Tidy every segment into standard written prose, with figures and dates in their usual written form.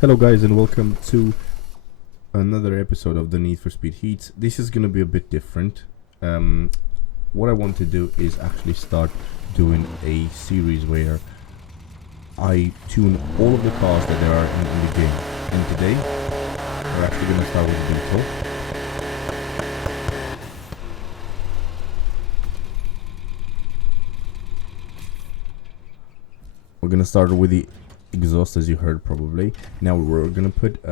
Hello guys and welcome to another episode of the Need for Speed Heats. This is going to be a bit different. What I want to do is actually start doing a series where I tune all of the cars that there are in the game. And today, we're actually going to start with Beetle. We're going to start with the exhaust, as you heard probably. Now we're gonna put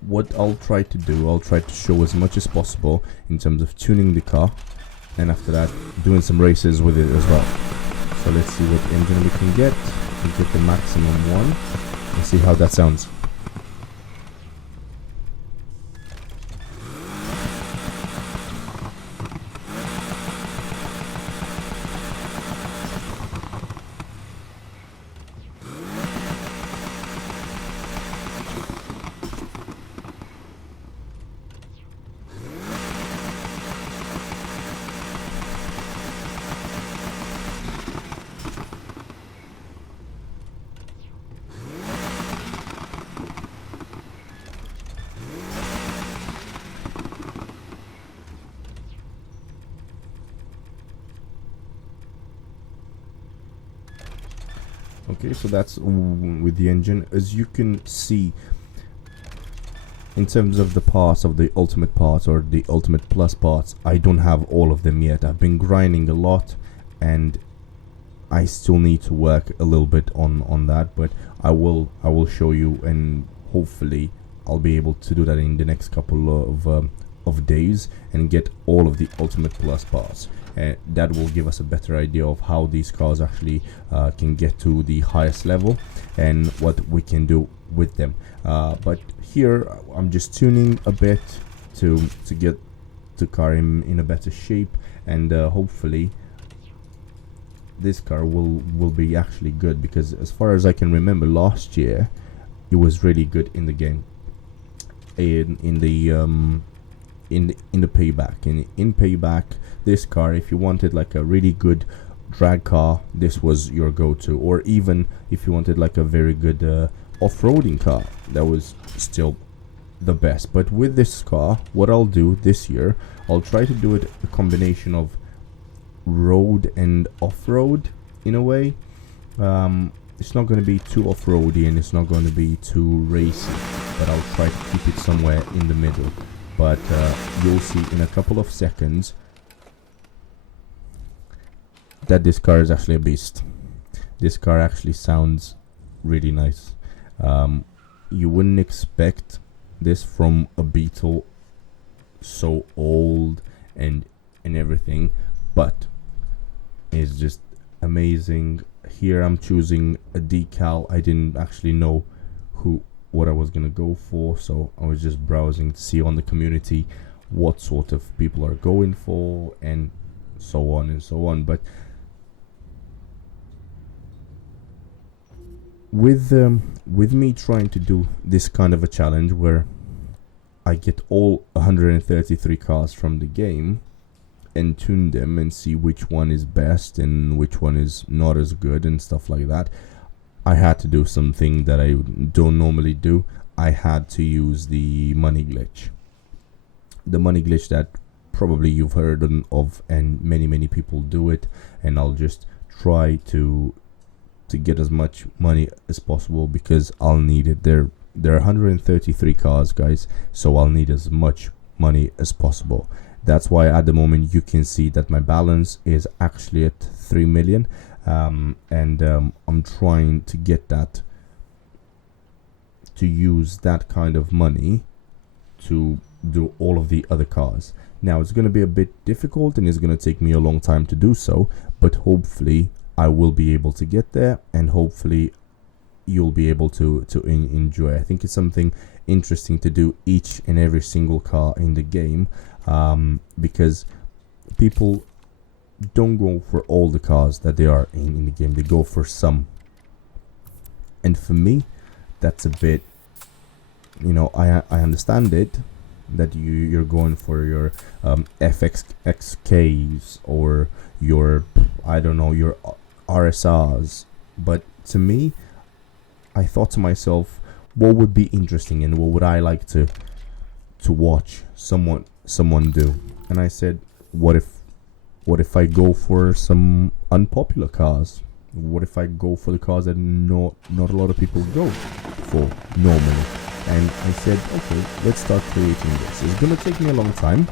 what I'll try to show as much as possible in terms of tuning the car, and after that doing some races with it as well. So let's see what engine we can get. We get the maximum one and see how that sounds. Okay, so that's with the engine. As you can see, in terms of the parts of the ultimate parts or the ultimate plus parts, I don't have all of them yet. I've been grinding a lot and I still need to work a little bit on that, but I will show you, and hopefully I'll be able to do that in the next couple of days and get all of the ultimate plus parts. And that will give us a better idea of how these cars actually can get to the highest level and what we can do with them. But here I'm just tuning a bit to get the car in a better shape, and hopefully this car will be actually good, because as far as I can remember, last year it was really good in the game. In the payback, in payback, this car, if you wanted like a really good drag car, this was your go-to. Or even if you wanted like a very good off-roading car, that was still the best. But with this car, what I'll do this year, I'll try to do it a combination of road and off-road in a way. It's not going to be too off-roady and it's not going to be too racy, but I'll try to keep it somewhere in the middle. But you'll see in a couple of seconds that this car is actually a beast. This car actually sounds really nice. You wouldn't expect this from a Beetle so old and everything, but it's just amazing. Here I'm choosing a decal. I didn't actually know what I was gonna go for, so I was just browsing to see on the community what sort of people are going for, and so on and so on. But with me trying to do this kind of a challenge where I get all 133 cars from the game and tune them and see which one is best and which one is not as good and stuff like that, I had to do something that I don't normally do. I had to use the money glitch. The money glitch that probably you've heard of, and many people do it, and I'll just try to get as much money as possible because I'll need it. There are 133 cars, guys, so I'll need as much money as possible. That's why at the moment you can see that my balance is actually at 3 million. I'm trying to get that, to use that kind of money to do all of the other cars. Now it's going to be a bit difficult and it's going to take me a long time to do so, but hopefully I will be able to get there, and hopefully you'll be able to enjoy. I think it's something interesting to do each and every single car in the game, because people don't go for all the cars that they are in the game. They go for some, and for me that's a bit, I understand it, that you're going for your FXXKs or your, I don't know, your RSRs, but to me I thought to myself, what would be interesting and what would I like to watch someone do? And I said, what if I go for some unpopular cars? What if I go for the cars that not a lot of people go for normally? And I said, okay, let's start creating this. It's gonna take me a long time.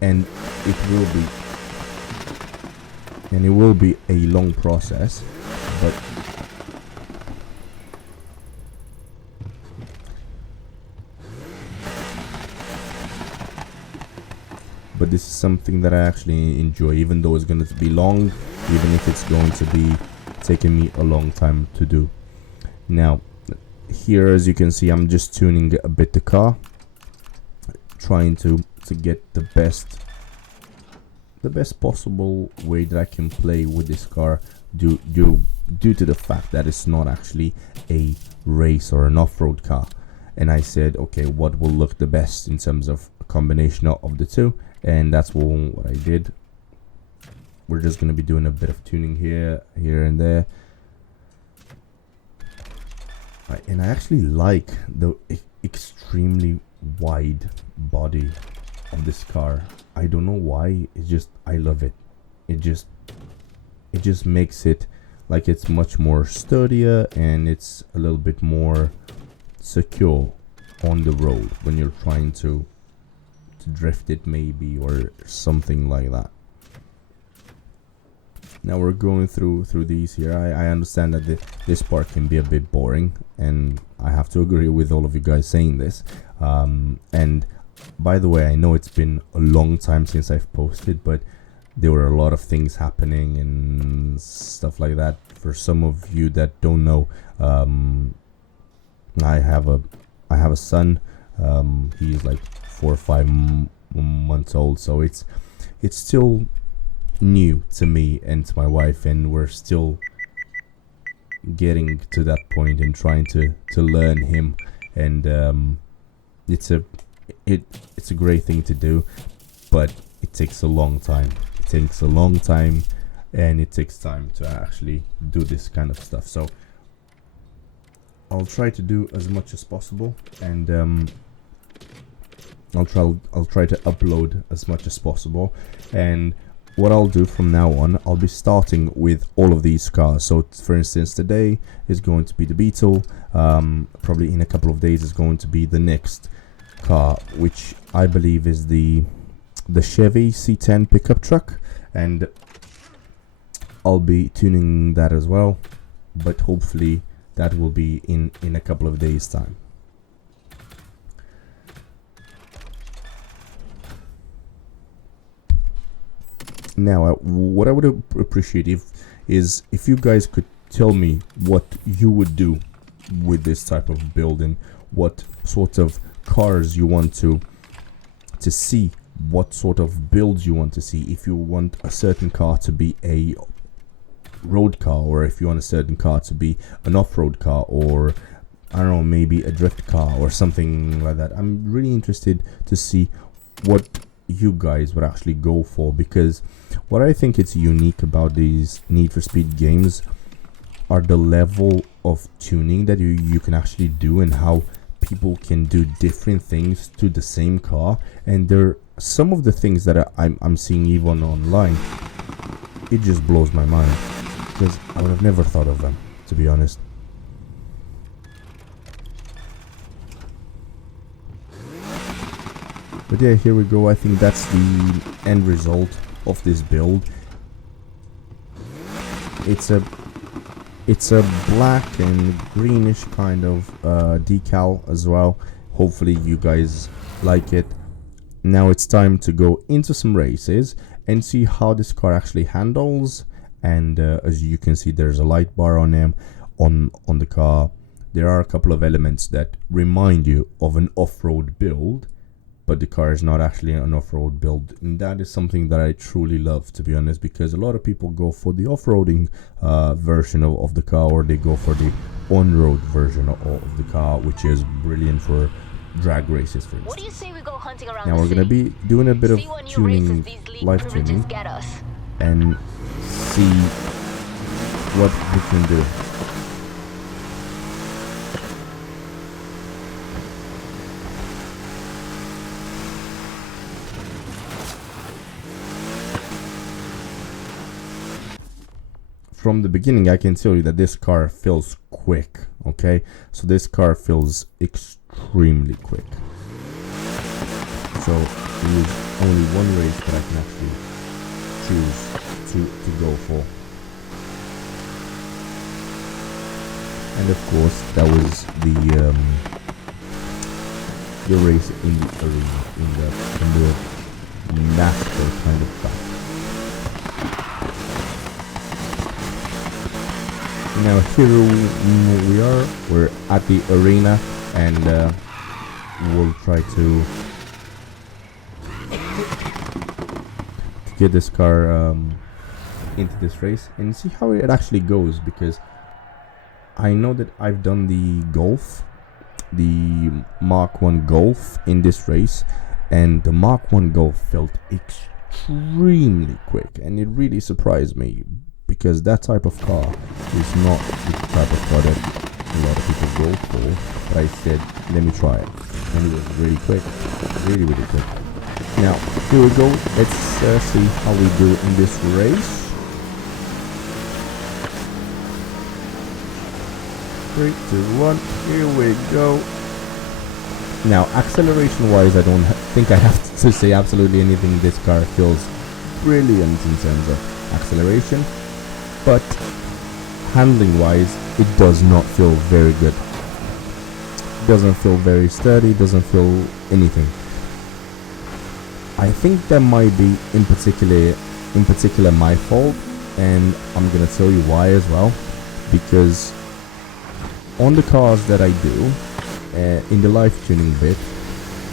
And it will be a long process, but this is something that I actually enjoy, even though it's going to be long, even if it's going to be taking me a long time to do. Now, here, as you can see, I'm just tuning a bit the car, trying to get the best possible way that I can play with this car, due to the fact that it's not actually a race or an off-road car. And I said, okay, what will look the best in terms of a combination of the two, and that's what I did. We're just going to be doing a bit of tuning here and there. And I actually like the extremely wide body of this car. I don't know why, it's just, I love it. It just makes it like it's much more sturdier, and it's a little bit more secure on the road when you're trying to drift it, maybe, or something like that. Now we're going through these here. I understand that this part can be a bit boring, and I have to agree with all of you guys saying this. And by the way, I know it's been a long time since I've posted, but there were a lot of things happening and stuff like that. For some of you that don't know, I have a son. He's like 4 or 5 months old, so it's still new to me and to my wife, and we're still getting to that point and trying to learn him. And it's a great thing to do, but it takes a long time. And it takes time to actually do this kind of stuff. So I'll try to do as much as possible, and I'll try to upload as much as possible. And what I'll do from now on, I'll be starting with all of these cars. So for instance, today is going to be the Beetle. Probably in a couple of days is going to be the next car, which I believe is the Chevy C10 pickup truck, and I'll be tuning that as well, but hopefully that will be in a couple of days time. Now, what I would appreciate is if you guys could tell me what you would do with this type of build, and what sort of cars you want to see, what sort of builds you want to see. If you want a certain car to be a road car, or if you want a certain car to be an off-road car, or I don't know, maybe a drift car or something like that. I'm really interested to see what you guys would actually go for, because what I think it's unique about these Need for Speed games are the level of tuning that you can actually do, and how people can do different things to the same car. And there, some of the things that I'm seeing even online, it just blows my mind, because I would have never thought of them, to be honest. But yeah, here we go. I think that's the end result of this build. It's a black and greenish kind of decal as well. Hopefully you guys like it. Now it's time to go into some races and see how this car actually handles. And as you can see, there's a light bar on them on the car. There are a couple of elements that remind you of an off-road build, but the car is not actually an off-road build, and that is something that I truly love, to be honest, because a lot of people go for the off-roading version of the car, or they go for the on-road version of the car, which is brilliant for drag races, for instance. What do you say we go hunting around now we're going to be doing a bit of tuning, live tuning. Get us. and see what we can do. From the beginning, I can tell you that this car feels quick, okay? So this car feels extremely quick. So there is only one race that I can actually choose to go for. And of course, that was the race in the arena, in the NASCAR kind of stuff. Now here we are, we're at the arena, and we'll try to get this car into this race and see how it actually goes, because I know that I've done the Golf, the Mark 1 Golf in this race, and the Mark 1 Golf felt extremely quick, and it really surprised me, because that type of car is not the type of car that a lot of people go for. But I said, let me try it, and it was really quick, really quick. Now here we go. Let's see how we do in this race. 3, 2, 1, here we go. Now acceleration wise, I don't think I have to say absolutely anything. This car feels brilliant in terms of acceleration, but handling wise, it does not feel very good. It doesn't feel very sturdy, doesn't feel anything. I think that might be in particular my fault, and I'm gonna tell you why as well. Because on the cars that I do, in the live tuning bit,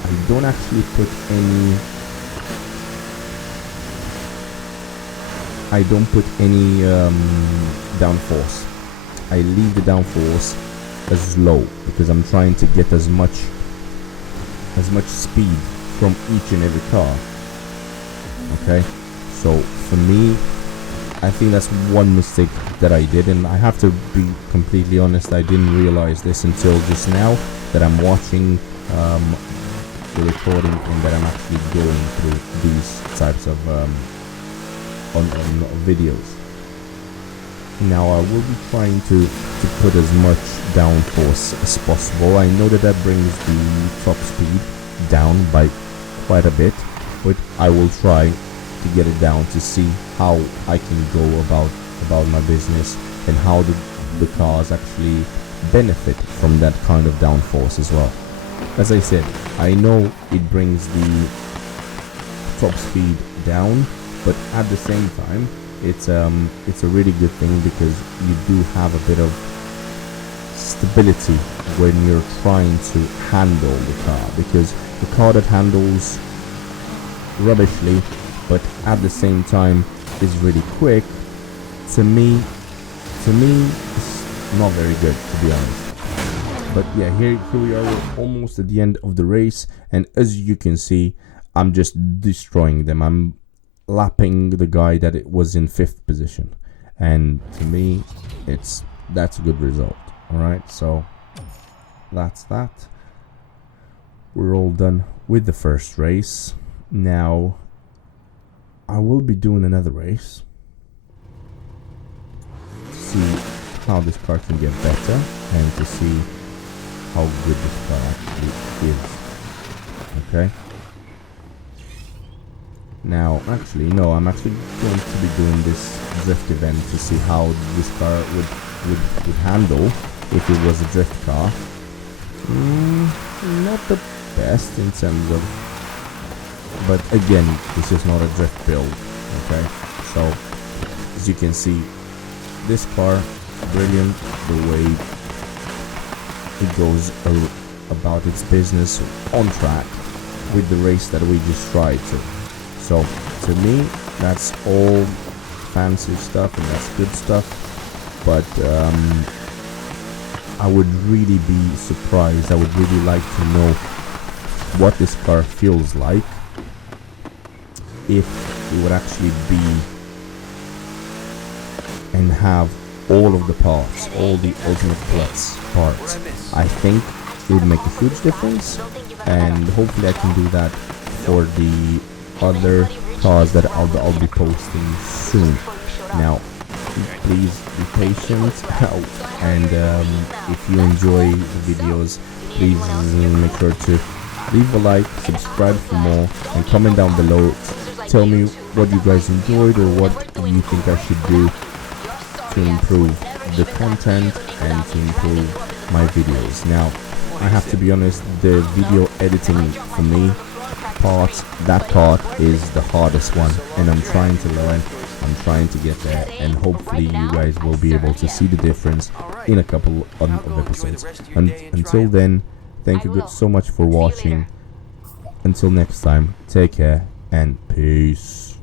I don't actually put any downforce. I leave the downforce as low, because I'm trying to get as much speed from each and every car. Okay, so for me, I think that's one mistake that I did, and I have to be completely honest, I didn't realize this until just now that I'm watching the recording and that I'm actually going through these types of on videos. Now I will be trying to put as much downforce as possible. I know that brings the top speed down by quite a bit, but I will try to get it down to see how I can go about my business, and how the cars actually benefit from that kind of downforce as well. As I said, I know it brings the top speed down, but at the same time, it's a really good thing, because you do have a bit of stability when you're trying to handle the car, because the car that handles rubbishly but at the same time is really quick, to me it's not very good, to be honest. But yeah, here we are, we're almost at the end of the race, and as you can see, I'm just destroying them. I'm lapping the guy that it was in 5th position, and to me that's a good result. All right, so that's that. We're all done with the first race. Now I will be doing another race to see how this car can get better, and to see how good this car actually is. Okay, now actually no, I'm actually going to be doing this drift event to see how this car would handle if it was a drift car. Not the best in terms of, but again, this is not a drift build. Okay, so as you can see, this car, brilliant the way it goes about its business on track with the race that we just tried to. So to me, that's all fancy stuff, and that's good stuff, but I would really be surprised. I would really like to know what this car feels like if it would actually be and have all of the parts, all the Ultimate Plus parts. I think it would make a huge difference, and hopefully I can do that for the other cars that I'll be posting soon. Now, please be patient, and if you enjoy the videos, please make sure to leave a like, subscribe for more, and comment down below. Tell me what you guys enjoyed or what you think I should do to improve the content and to improve my videos. Now, I have to be honest, the video editing for me that part is the hardest one, and I'm trying to learn, I'm trying to get there, and hopefully you guys will be able to see the difference in a couple of episodes. And until then, thank you so much for watching. Until next time, take care and peace.